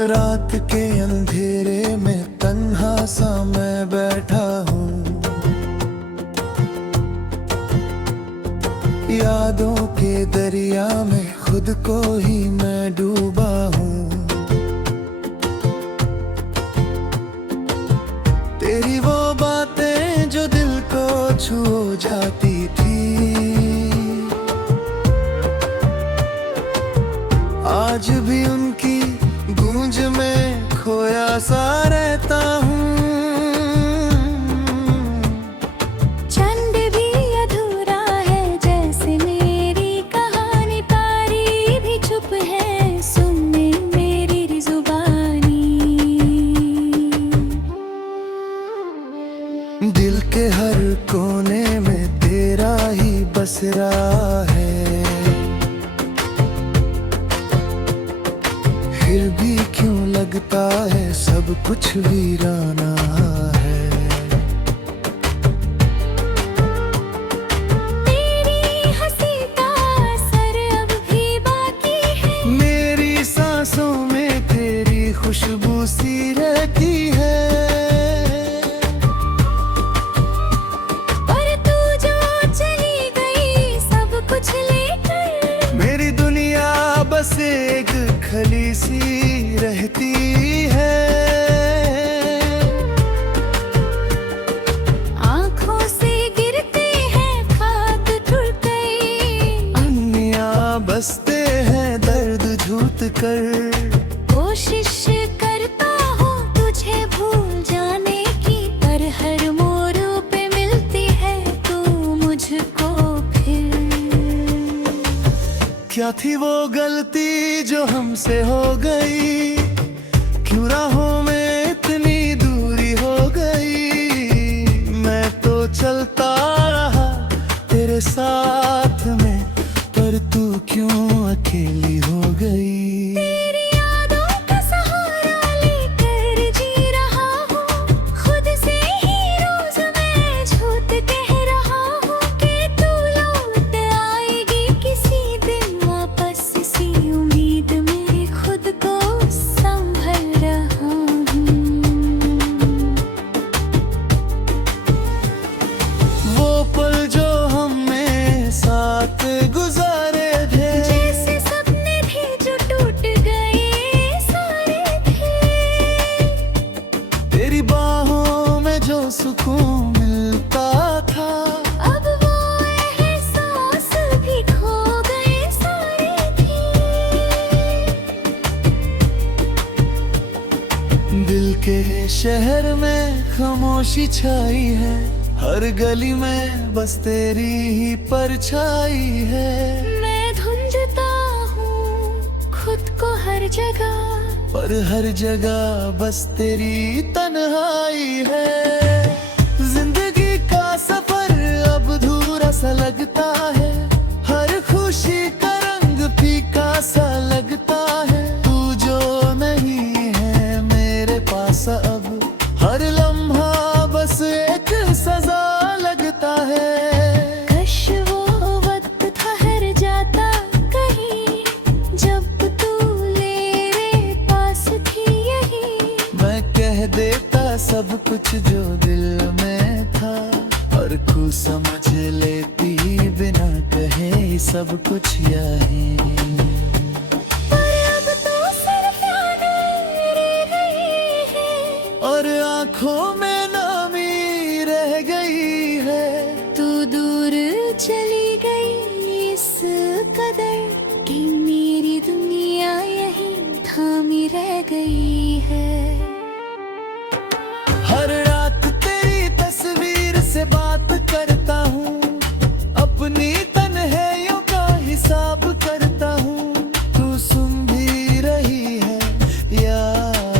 रात के अंधेरे में तन्हा सा मैं बैठा हूँ, यादों के दरिया में खुद को ही मैं डूबा हूँ। तेरी वो बातें जो दिल को छू जाती थी, आज भी उनकी गूंज में खोया सा रहता हूँ। चंद भी अधूरा है जैसे मेरी कहानी, तारी भी चुप है सुनने मेरी जुबानी। दिल के हर कोने में तेरा ही बस रहा है, फिर भी क्यों लगता है सब कुछ वीराना है। तेरी हंसी का असर अब भी बाकी है, मेरी सांसों में तेरी खुशबू सी रहती है। पर तू जो चली गई सब कुछ लेकर, मेरी दुनिया बस एक खली सी रहती है। आँखों से गिरते हैं खाक टूट गई, अन्नियाँ बसते हैं दर्द झूठ कर। कोशिश करता हूँ तुझे भूल जाने की, पर हर मोड़ पे मिलती है तू मुझको फिर। क्या थी वो गलती जो हमसे हो गई, क्यों राहों में इतनी दूरी हो गई। मैं तो चलता रहा तेरे साथ में, पर तू क्यों अकेली हो गई। तेरी यादों का सहारा लेकर जी रहा हूँ, खुद से ही रोज मैं झूठ कह रहा हूँ कि तू लौट आएगी किसी दिन वापस। इसी उम्मीद में खुद को संभल रहा हूँ। वो पल जो हमने साथ गुजारे थे, जैसे सपने थे जो टूट गए सारे थे। तेरी बाहों में जो सुकून मिलता था, अब वो एहसास भी खो गए सारे थे। दिल के शहर में खामोशी छाई है, हर गली में बस तेरी ही परछाई है। मैं ढूंढता हूँ खुद को हर जगह, पर हर जगह बस तेरी तन्हाई है। जिंदगी का सफर अब अधूरा सा लगता है, हर खुशी का रंग फीका सा लगता है। तू जो नहीं है मेरे पास अब, हर लम्हा बस एक सजा लगता है। कश वो वक्त ठहर जाता कहीं, जब तू मेरे पास थी यही। मैं कह देता सब कुछ जो दिल में था, और खुद समझ लेती बिना कहे सब कुछ यही। पर अब तो सिर्फ यादें रह गई है, और आंखों में नामी रह गई है। तू दूर चली गई इस कदर कि मेरी दुनिया यही थामी रह गई है। हर रात तेरी तस्वीर से बात करता हूँ, अपनी तन्हाइयों का हिसाब करता हूँ। तू सुन भी रही है या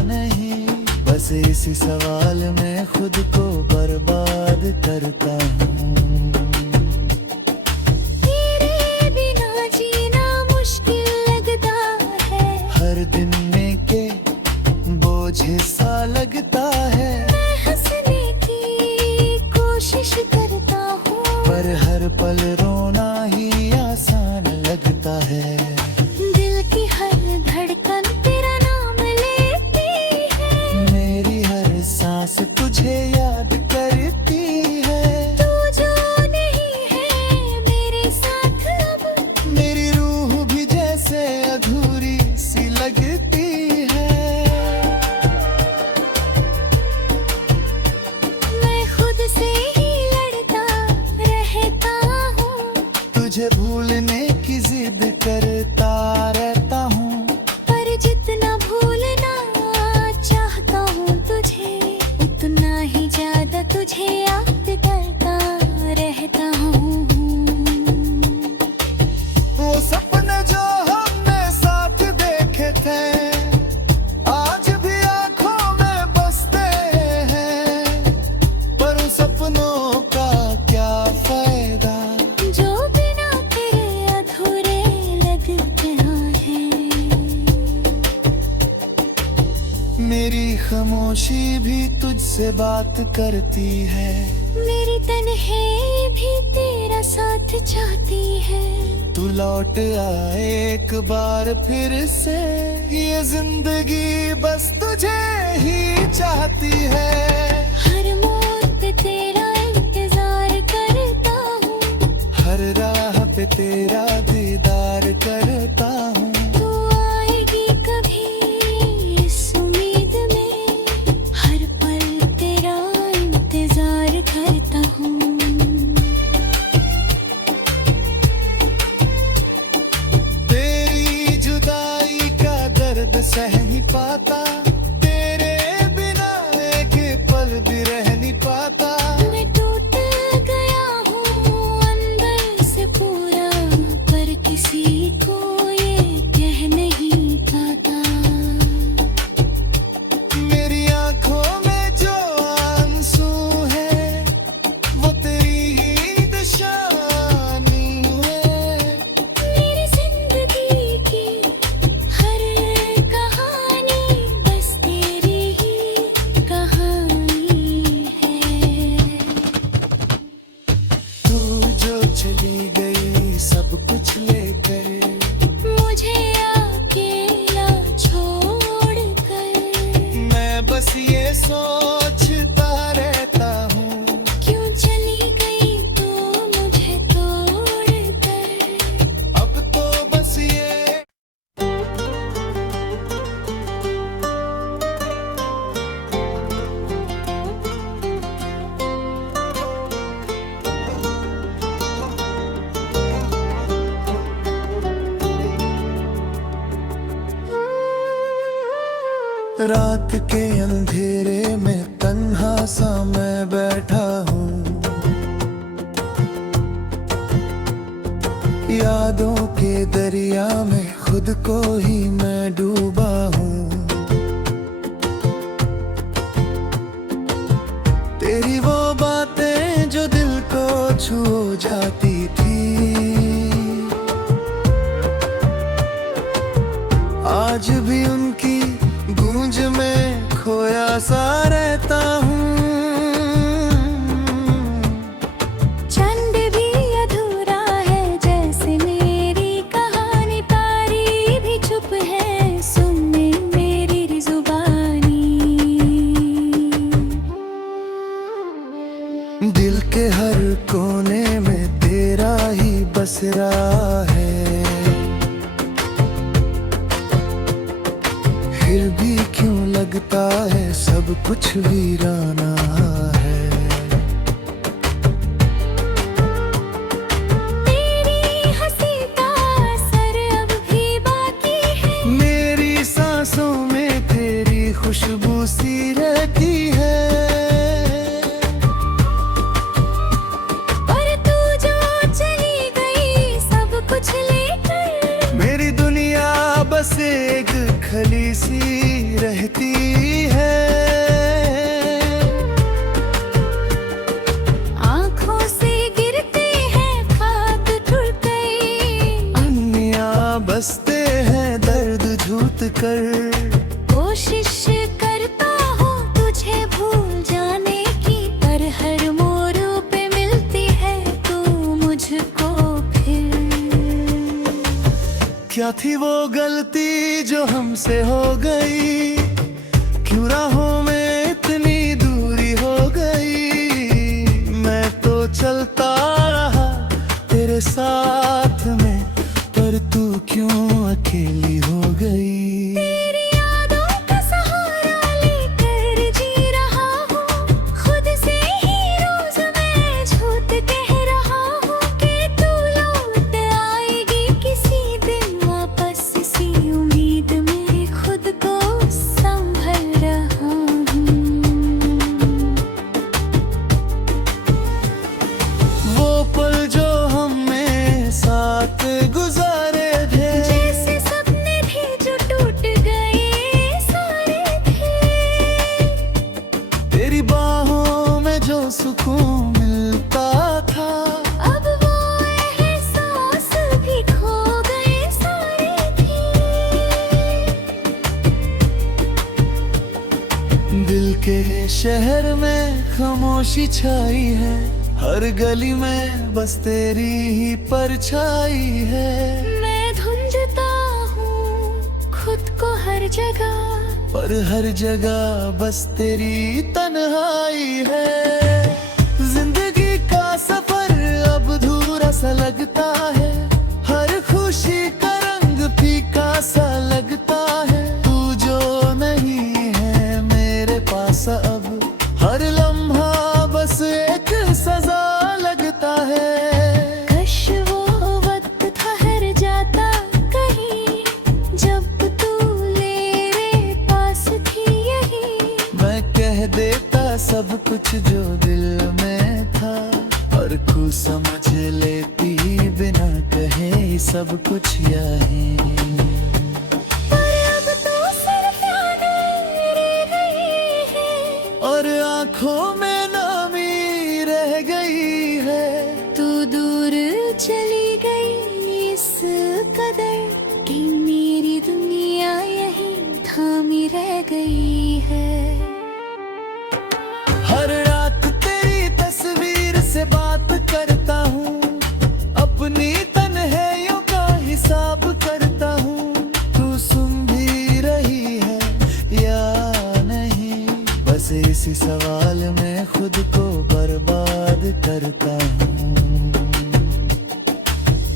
नहीं, बस इसी सवाल में खुद को बर्बाद करता हूँ। तेरे बिना जीना मुश्किल लगता है, हर दिन में के बोझ सा लगता है। मैं हंसने की कोशिश करता हूँ, पर हर पल रोना ही आसान लगता है। दिल की हर धड़कन तेरा नाम ले दिल कहाँ है। मेरी खामोशी भी तुझसे बात करती है, मेरी तन्हाई भी तेरा साथ चाहती है। तू लौट आए एक बार फिर से, ये जिंदगी बस तुझे ही चाहती है। हर मोड़ पे तेरा इंतजार करता हूँ, हर राह पे तेरा दीदार करता हूँ। तू आएगी कभी इस उम्मीद में, हर पल तेरा इंतजार करता हूँ। तेरी जुदाई का दर्द सह नहीं पाता, तेरे बिना एक पल भी रह नहीं पाता। मैं टूट गया हूँ अंदर से पूरा, पर किसी को ये कह नहीं पाता। मेरी आंखों में जो आंसू है, वो तेरी ही निशानी है। मेरी जिंदगी की हर कहानी बस तेरी ही कहानी है। तू जो चली गई सब कुछ लेकर, मुझे अकेला छोड़ कर, मैं बस ये सोचता रहता हूँ, क्यों चली गई तू मुझे तोड़ कर। अब तो बस ये रात के अंधेरे में तन्हा सा मैं बैठा हूँ, यादों के दरिया में खुद को ही मैं डूबा हूँ। तेरी वो बातें जो दिल को छू जाती थी, आज भी उनकी गूंज में खोया सा रहता हूँ। चंद भी अधूरा है जैसे मेरी कहानी, तारी भी चुप है सुनने मेरी जुबानी। दिल के हर कोने में तेरा ही बस रहा है, फिर भी क्यों लगता है सब कुछ वीराना है। तेरी हंसी का असर अब भी बाकी है, मेरी सांसों में तेरी खुशबू सी रहती है। पर तू जो चली गई सब कुछ लेकर, मेरी दुनिया बस एक खली सी रहती है। आँखों से गिरते हैं खाक टूट गई, अन्नियाँ बसते हैं दर्द झूठ कर। कोशिश करता हूँ तुझे भूल जाने की, पर हर मोड़ पे मिलती है तू मुझको फिर। क्या थी वो गलती जो हमसे हो गई, क्यों राहों में इतनी दूरी हो गई। मैं तो चलता रहा तेरे साथ में, पर तू क्यों अकेली हो गई। तेरी यादों का सहारा लेकर जी रहा हूँ, खुद से ही रोज मैं झूठ कह रहा हूँ कि तू लौट आएगी किसी दिन वापस। इसी उम्मीद में खुद को संभल रहा हूँ। वो पल जो हमने साथ गुजारे थे, जैसे सपने थे के शहर में खामोशी छाई है, हर गली में बस तेरी ही परछाई है। मैं ढूंढता हूँ खुद को हर जगह, पर हर जगह बस तेरी तन्हाई है। जिंदगी का सफर अब अधूरा सा लगता है, हर खुशी का रंग फीका सा लगता है। तू जो नहीं है मेरे पास अब, हर लम्हा बस एक सजा लगता है। कश वो वक्त ठहर जाता कहीं, जब तू मेरे पास थी यही। मैं कह देता सब कुछ जो दिल में था, और खुद समझ लेती बिना कहे सब कुछ यही। पर अब तो सिर्फ यादें रह गई है, और आंखों में नामी रह गई है। तू दूर चली गई इस कदर कि मेरी दुनिया यही थामी रह गई है। हर रात तेरी तस्वीर से बात करता हूँ, अपनी तन्हाइयों का हिसाब करता हूँ। तू सुन भी रही है या नहीं, बस इसी सवाल में खुद को बर्बाद करता हूँ।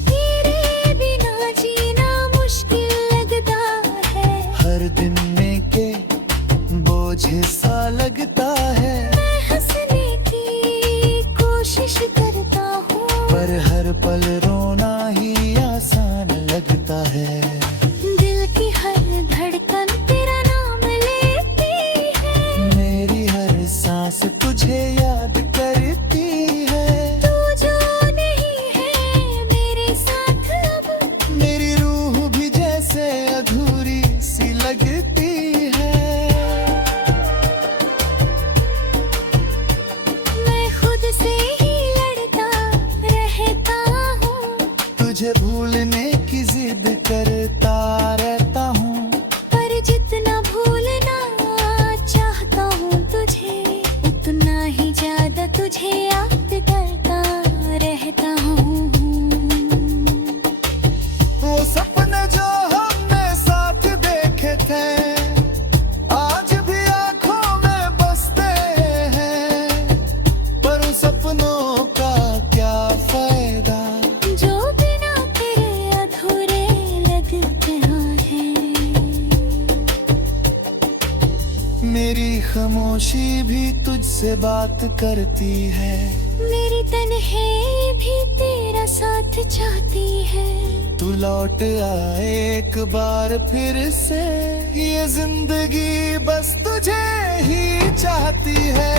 तेरे बिना जीना मुश्किल लगता है, हर दिन में के बोझ सा लगता है। मैं हंसने की कोशिश करता हूँ, पर हर पल रोना ही आसान लगता है। दिल की हर धड़कन तेरा नाम लेती है, मेरी हर सांस तुझे याद करती है। तू जो नहीं है मेरे साथ अब, मेरी रूह भी जैसे अधूरी सी लगती है। मैं खुद से ही लड़ता रहता हूँ, तुझे भूलने की जिद करता रहता हूँ। पर जितना भूलना चाहता हूँ तुझे, उतना ही ज्यादा तुझे याद करता रहता हूँ। वो सपने जो हमने साथ देखे थे, आज भी आंखों में बसते हैं। पर उन सपनों का क्या फायदा, जो बिना तेरे अधूरे लगते हैं। मेरी खामोशी भी तुझसे बात करती है। मेरी तन्हाई भी तेरा साथ चाहती है। तू लौट आए एक बार फिर से, ये जिंदगी बस तुझे ही चाहती है।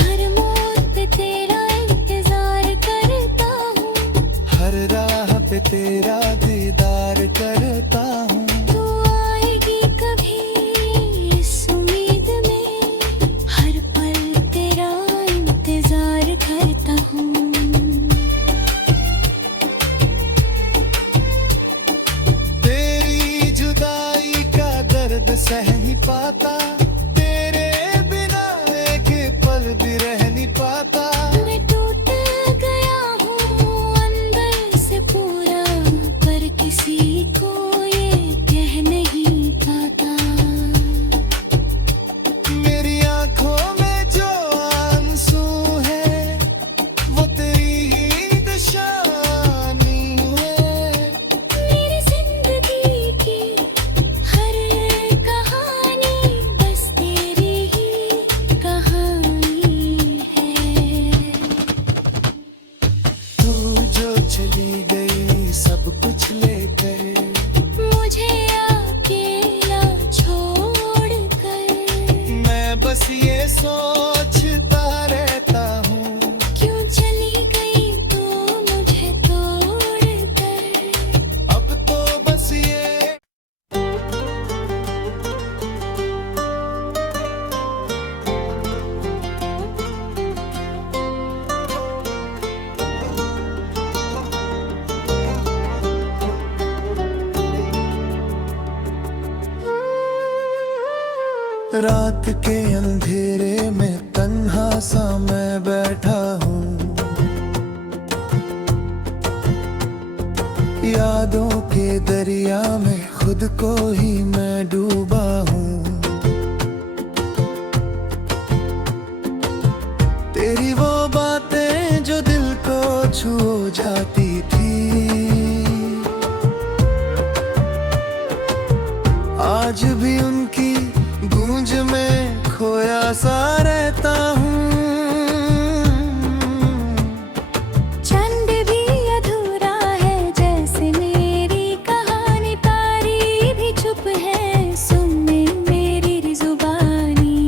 हर मोड़ पे तेरा इंतजार करता हूँ, हर राह पे तेरा दीदार करता हूँ। तू आएगी कभी इस उम्मीद में, हर पल तेरा इंतजार करता हूँ। तेरी जुदाई का दर्द सह नहीं पाता, तेरे बिना एक पल भी रह नहीं पाता। मैं टूट गया हूँ अंदर से पूरा, पर किसी को ये कह नहीं पाता। मेरी आंखों में जो आंसू है, वो तेरी ही निशानी है। मेरी जिंदगी की हर कहानी बस तेरी ही कहानी है। तू जो चली गई सब कुछ लेकर, मुझे आके रात के अंधेरे में तन्हा सा मैं बैठा हूँ, यादों के दरिया में खुद को ही मैं डूबा हूँ। तेरी वो बातें जो दिल को छू जाती थी, आज भी उनकी गूंज में खोया सा रहता हूँ। चंद भी अधूरा है जैसे मेरी कहानी, तारी भी चुप है सुनने मेरी जुबानी।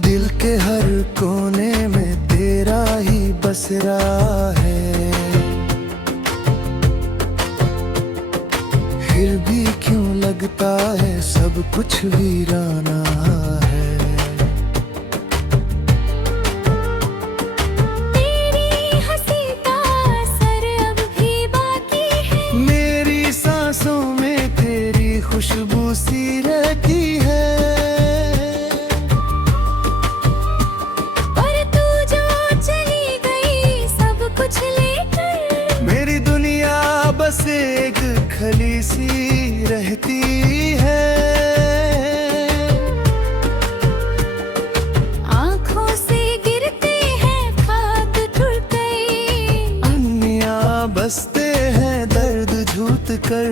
दिल के हर कोने में तेरा ही बस रहा है, फिर भी क्यों लगता है सब कुछ वीराना है। तेरी हंसी का असर अब भी बाकी है, मेरी सांसों में तेरी खुशबू सी रहती है। पर तू जो चली गई सब कुछ लेकर, मेरी दुनिया बस एक खली सी रहती है। आँखों से गिरते हैं खाक टूट गई, अन्नियाँ बसते हैं दर्द झूठ कर।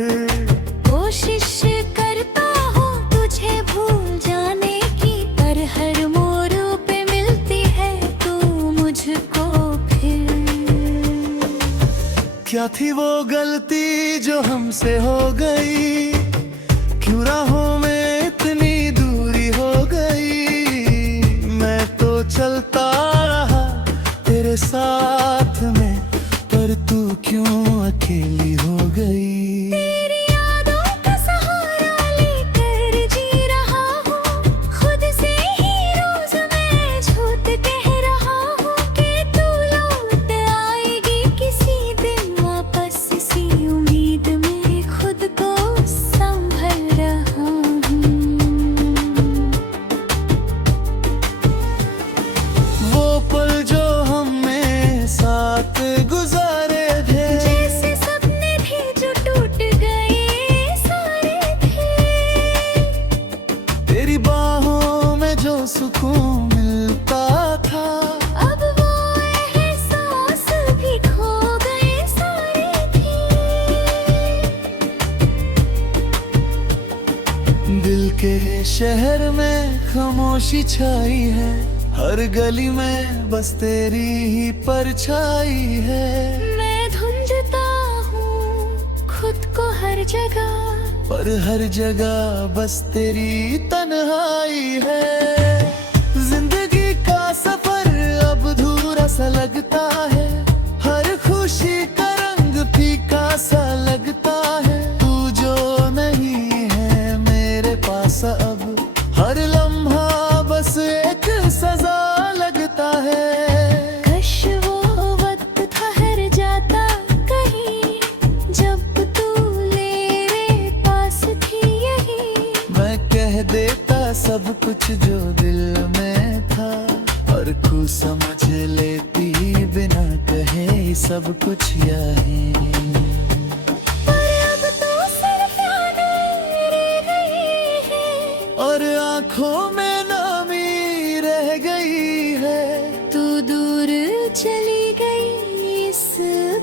कोशिश करता हूँ तुझे भूल जाने की, पर हर मोड़ पे मिलती है तू मुझको फिर। क्या थी वो गलती जो हमसे हो गई, क्यों राहों में इतनी दूरी हो गई। मैं तो चलता रहा तेरे साथ में, पर तू क्यों अकेली हो गई। तेरी यादों का सहारा लेकर जी रहा हूँ, खुद से ही रोज मैं झूठ कह रहा हूँ कि तू लौट आएगी किसी दिन वापस। इसी उम्मीद में खुद को संभल रहा हूँ। वो पल जो हमने साथ गुजारे थे, जैसे सपने थे जो टूट गए सारे थे, तेरी बाहों में जो सुकून मिलता था, अब वो एहसास भी खो गए सारे थे। दिल के शहर में खामोशी छाई है, हर गली में बस तेरी ही परछाई है। मैं ढूंढता हूँ खुद को हर जगह, पर हर जगह बस तेरी तन्हाई है। जिंदगी का सफर अब अधूरा सा लगता है, हर खुशी का रंग फीका सा लगता है। तू जो नहीं है मेरे पास अब, हर लम्हा बस एक सजा लगता है। कश वो वक्त ठहर जाता कहीं, जब तू मेरे पास थी यही। मैं कह देता सब कुछ जो दिल में था, और खुद समझ लेती बिना कहे सब कुछ यही। पर अब तो सिर्फ यादें रह गई है, और आंखों में नामी रह गई है। तू दूर चली गई इस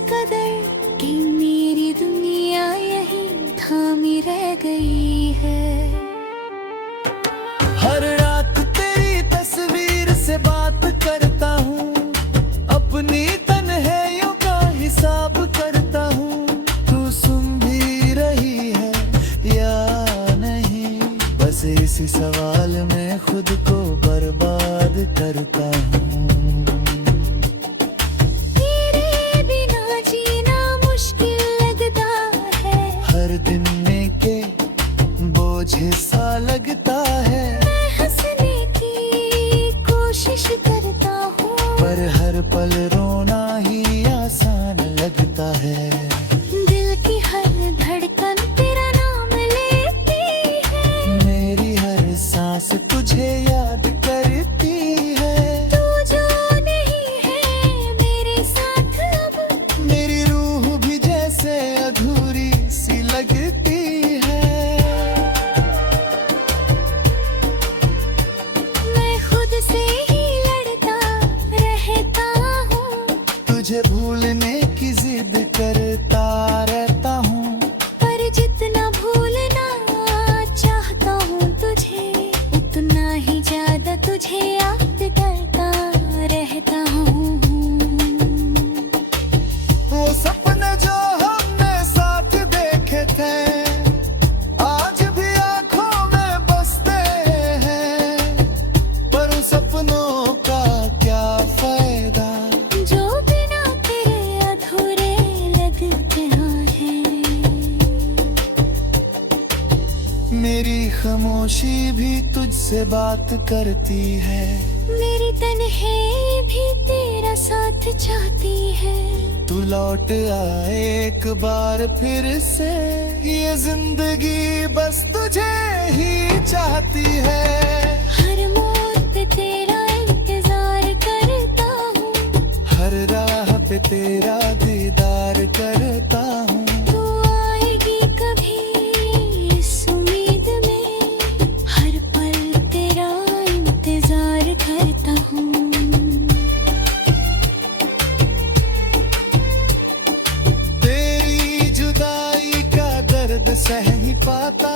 कदर कि मेरी दुनिया यही थामी रह गई है। हर रात तेरी तस्वीर से बात करता हूँ, अपनी तन्हाइयों का हिसाब करता हूँ। तू सुन भी रही है या नहीं, बस इसी सवाल में खुद को बर्बाद करता हूँ। तेरे बिना जीना मुश्किल लगता है, हर दिन में के बोझ सा लगता है। मैं हंसने की कोशिश करता हूँ, पर हर पल रोना ही आसान लगता है। दिल की हर धड़कन तेरा नाम ले मेरी खामोशी भी तुझसे बात करती है, मेरी तन्हाई भी तेरा साथ चाहती है। तू लौट आए एक बार फिर से, ये जिंदगी बस तुझे ही चाहती है। हर मोड़ पे तेरा इंतजार करता हूँ, हर राह पे तेरा दीदार करता हूँ। तू आएगी कभी इस उम्मीद में, हर पल तेरा इंतजार करता हूँ। तेरी जुदाई का दर्द सह नहीं पाता,